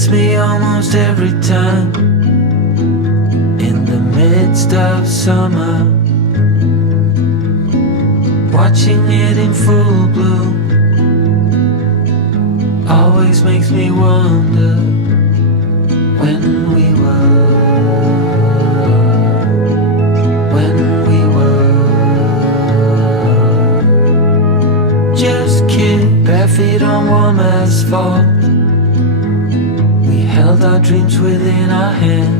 gets me almost every time. In the midst of summer, watching it in full bloom always makes me wonder when we were just kids, bare feet on warm asphalt. We held our dreams within our hands.